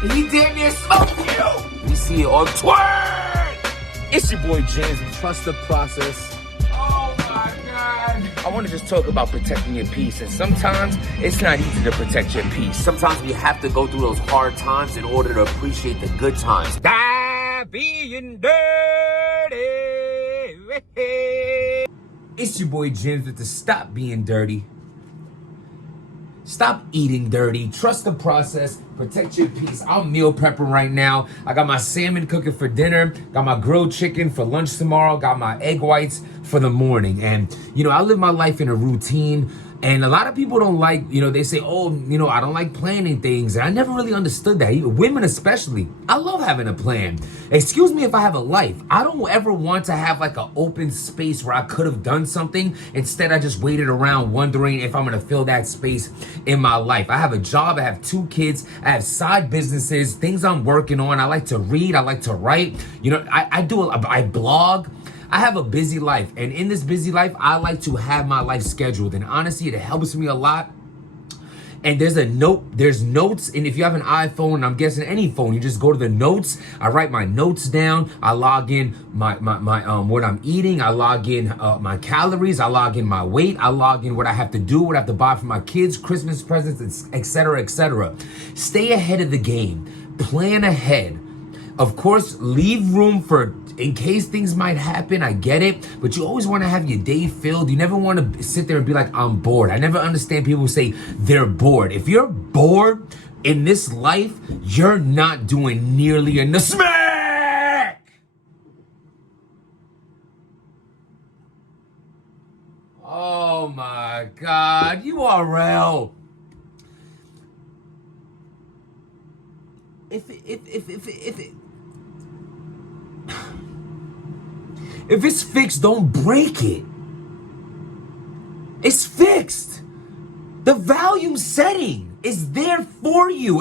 He damn near smoked you. We see it on Twitter. It's your boy James and Trust the Process. Oh my God. I want to just talk about protecting your peace, and sometimes it's not easy to protect your peace. Sometimes we have to go through those hard times in order to appreciate the good times. Die being dirty. It's your boy James with the Stop Being Dirty. Stop eating dirty. Trust the process. Protect your peace. I'm meal prepping right now. I got my salmon cooking for dinner. Got my grilled chicken for lunch tomorrow. Got my egg whites for the morning. And, I live my life in a routine. And a lot of people don't like, they say, I don't like planning things. And I never really understood that. Even women especially. I love having a plan. Excuse me if I have a life. I don't ever want to have like an open space where I could have done something. Instead, I just waited around wondering if I'm going to fill that space in my life. I have a job. I have 2 kids. I have side businesses, things I'm working on. I like to read. I like to write. I blog. I have a busy life, and in this busy life, I like to have my life scheduled, and honestly, it helps me a lot. And there's notes, and if you have an iPhone, and I'm guessing any phone, you just go to the notes. I write my notes down. I log in my what I'm eating. I log in my calories. I log in my weight. I log in what I have to do, what I have to buy for my kids, Christmas presents, etc., etc. Stay ahead of the game. Plan ahead. Of course, leave room for in case things might happen. I get it, but you always want to have your day filled. You never want to sit there and be like, I'm bored. I never understand people who say they're bored. If you're bored in this life, you're not doing nearly enough. Smack! Oh my God, URL. If it's fixed, don't break it. It's fixed. The volume setting is there for you.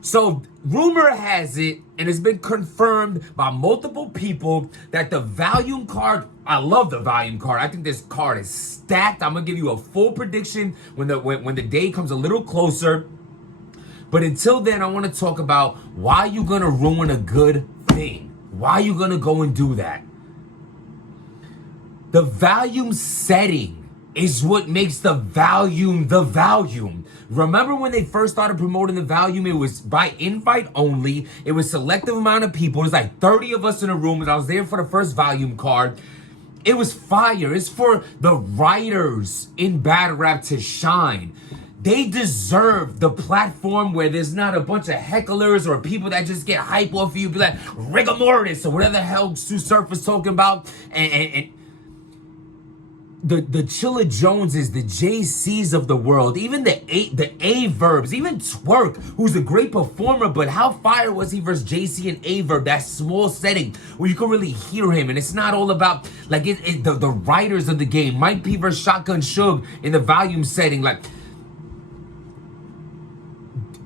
So rumor has it, and it's been confirmed by multiple people, that the volume card, I love the volume card. I think this card is stacked. I'm gonna give you a full prediction when the day comes a little closer. But until then, I want to talk about why you're gonna ruin a good thing. Why you gonna go and do that? The volume setting is what makes the volume the volume. Remember when they first started promoting the volume, it was by invite only. It was selective amount of people. It was like 30 of us in a room, and I was there for the first volume card. It was fire. It's for the writers in battle rap to shine. They deserve the platform where there's not a bunch of hecklers or people that just get hype off of you, be like rigor mortis or whatever the hell Sue Surf is talking about. And the Chilla Joneses, the JCs of the world, even the A-Verbs, even Twerk, who's a great performer, but how fire was he versus JC and A-Verb, that small setting where you can really hear him, and it's not all about, like, the writers of the game, Mike P versus Shotgun Suge in the volume setting, like,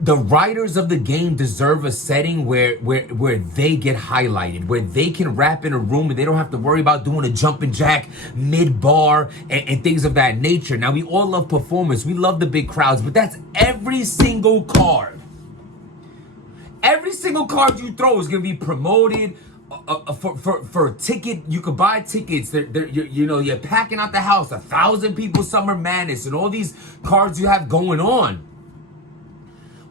the writers of the game deserve a setting where they get highlighted, where they can rap in a room and they don't have to worry about doing a jumping jack mid-bar and things of that nature. Now, we all love performance. We love the big crowds, but that's every single card. Every single card you throw is going to be promoted for a ticket. You could buy tickets. You're packing out the house. 1,000 people Summer Madness and all these cards you have going on.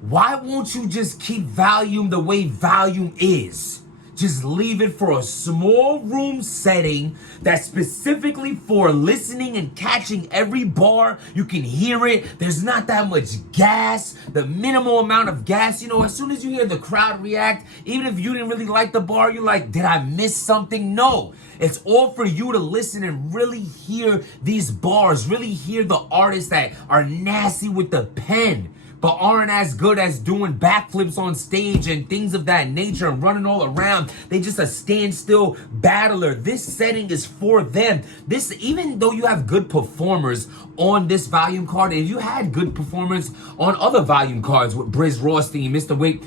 Why won't you just keep volume the way volume is? Just leave it for a small room setting that's specifically for listening and catching every bar. You can hear it. There's not that much gas, the minimal amount of gas. As soon as you hear the crowd react, even if you didn't really like the bar, you're like, did I miss something? No. It's all for you to listen and really hear these bars, really hear the artists that are nasty with the pen, but aren't as good as doing backflips on stage and things of that nature and running all around. They just a standstill battler. This setting is for them. This, even though you have good performers on this volume card, and you had good performers on other volume cards with Briz Rothstein, Mr. Wick,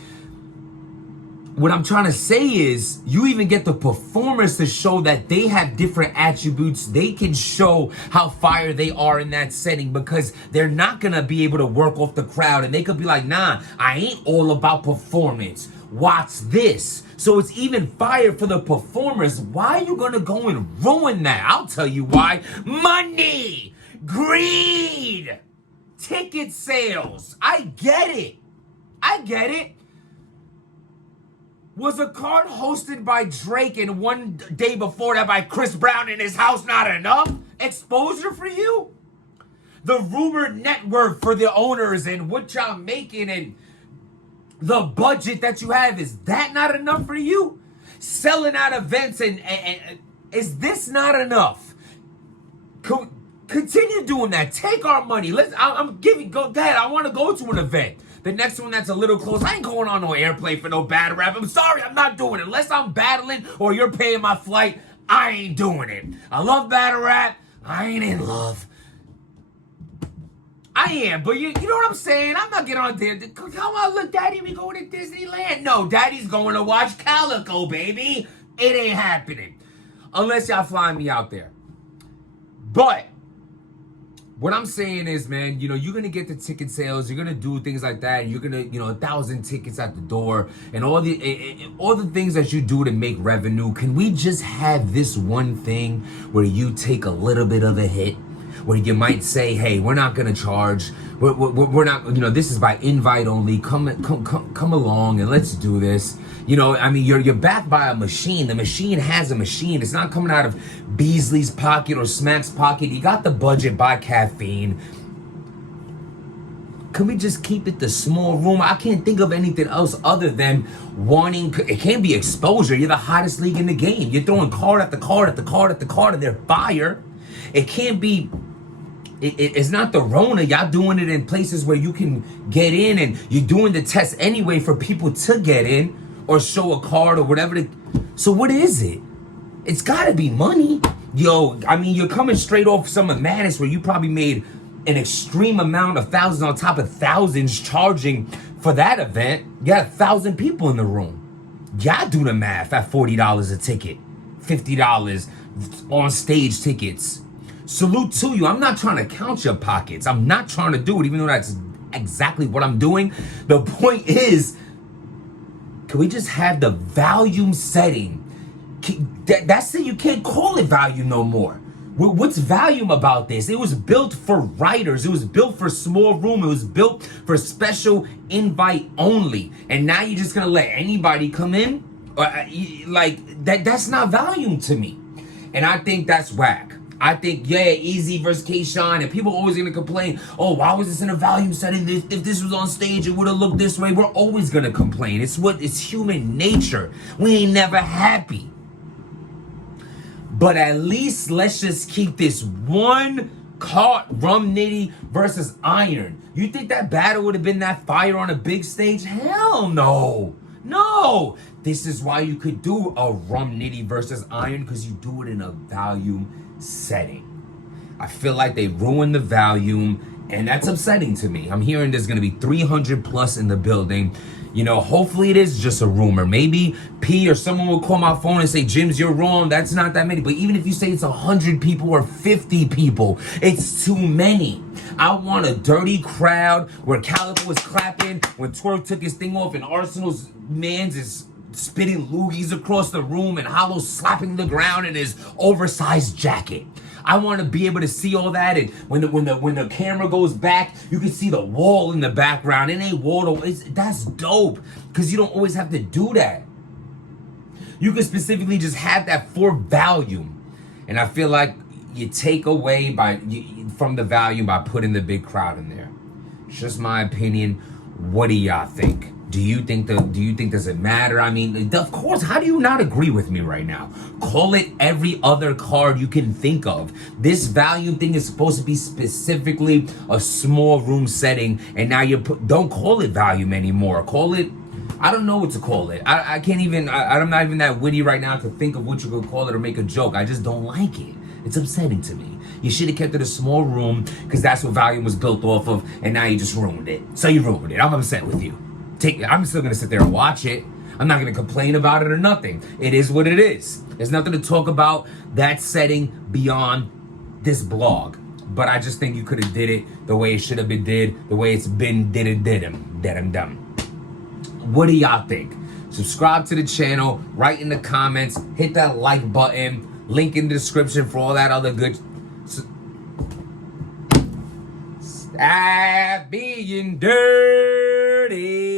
what I'm trying to say is you even get the performers to show that they have different attributes. They can show how fire they are in that setting because they're not going to be able to work off the crowd. And they could be like, nah, I ain't all about performance. Watch this. So it's even fire for the performers. Why are you going to go and ruin that? I'll tell you why. Money, greed, ticket sales. I get it. Was a card hosted by Drake and one day before that by Chris Brown in his house not enough? Exposure for you? The rumored net worth for the owners and what y'all making and the budget that you have, is that not enough for you? Selling out events and is this not enough? Continue doing that. Take our money. I'm giving. Go ahead. I want to go to an event. The next one that's a little close, I ain't going on no airplane for no battle rap. I'm sorry, I'm not doing it. Unless I'm battling or you're paying my flight, I ain't doing it. I love battle rap. I ain't in love. I am, but you know what I'm saying? I'm not getting on there. Come on, look, Daddy, we going to Disneyland. No, Daddy's going to watch Calico, baby. It ain't happening. Unless y'all flying me out there. But what I'm saying is, man, you're going to get the ticket sales. You're going to do things like that. You're going to, 1,000 tickets at the door and all the things that you do to make revenue. Can we just have this one thing where you take a little bit of a hit? Where you might say, hey, we're not going to charge. We're not, this is by invite only. Come along and let's do this. You're backed by a machine. The machine has a machine. It's not coming out of Beasley's pocket or Smack's pocket. You got the budget by Caffeine. Can we just keep it the small room? I can't think of anything else other than wanting. It can't be exposure. You're the hottest league in the game. You're throwing card after card after card after card, and they're fire. It can't be. It's not the Rona. Y'all doing it in places where you can get in, and you're doing the test anyway for people to get in or show a card or whatever. So what is it? It's got to be money. Yo, you're coming straight off Summer Madness where you probably made an extreme amount of thousands on top of thousands charging for that event. You had 1,000 people in the room. Y'all do the math at $40 a ticket, $50 on stage tickets. Salute to you. I'm not trying to count your pockets. I'm not trying to do it, even though that's exactly what I'm doing. The point is, can we just have the volume setting? That's it. You can't call it volume no more. What's volume about this? It was built for writers. It was built for small room. It was built for special invite only. And now you're just going to let anybody come in? That's not volume to me. And I think that's whack. I think, Easy versus K-Shine, and people are always going to complain, oh, why was this in a volume setting? If this was on stage, it would have looked this way. We're always going to complain. It's human nature. We ain't never happy. But at least let's just keep this one caught Rum Nitty versus Iron. You think that battle would have been that fire on a big stage? Hell no. No. This is why you could do a Rum Nitty versus Iron, because you do it in a volume setting. I feel like they ruined the volume, and that's upsetting to me. I'm hearing there's going to be 300 plus in the building. Hopefully it is just a rumor. Maybe P or someone will call my phone and say, Jims, you're wrong. That's not that many. But even if you say it's 100 people or 50 people, it's too many. I want a dirty crowd where Calico was clapping when Twerk took his thing off and Arsenal's mans is spitting loogies across the room and Hollow slapping the ground in his oversized jacket. I want to be able to see all that, and when the camera goes back, you can see the wall in the background. It ain't wall. That's dope, because you don't always have to do that. You can specifically just have that for volume, and I feel like you take away from the volume by putting the big crowd in there. It's just my opinion. What do y'all think? Do you think does it matter? Of course, how do you not agree with me right now? Call it every other card you can think of. This volume thing is supposed to be specifically a small room setting, and now don't call it volume anymore. Call it, I don't know what to call it. I can't even, I'm not even that witty right now to think of what you could call it or make a joke. I just don't like it. It's upsetting to me. You should have kept it a small room, because that's what volume was built off of, and now you just ruined it. So you ruined it. I'm upset with you. I'm still gonna sit there and watch it. I'm not gonna complain about it or nothing. It is what it is. There's nothing to talk about that setting beyond this blog. But I just think you could have did it the way it should have been did, the way it's been did. What do y'all think? Subscribe to the channel, write in the comments, hit that like button, link in the description for all that other good. Stop being dirty.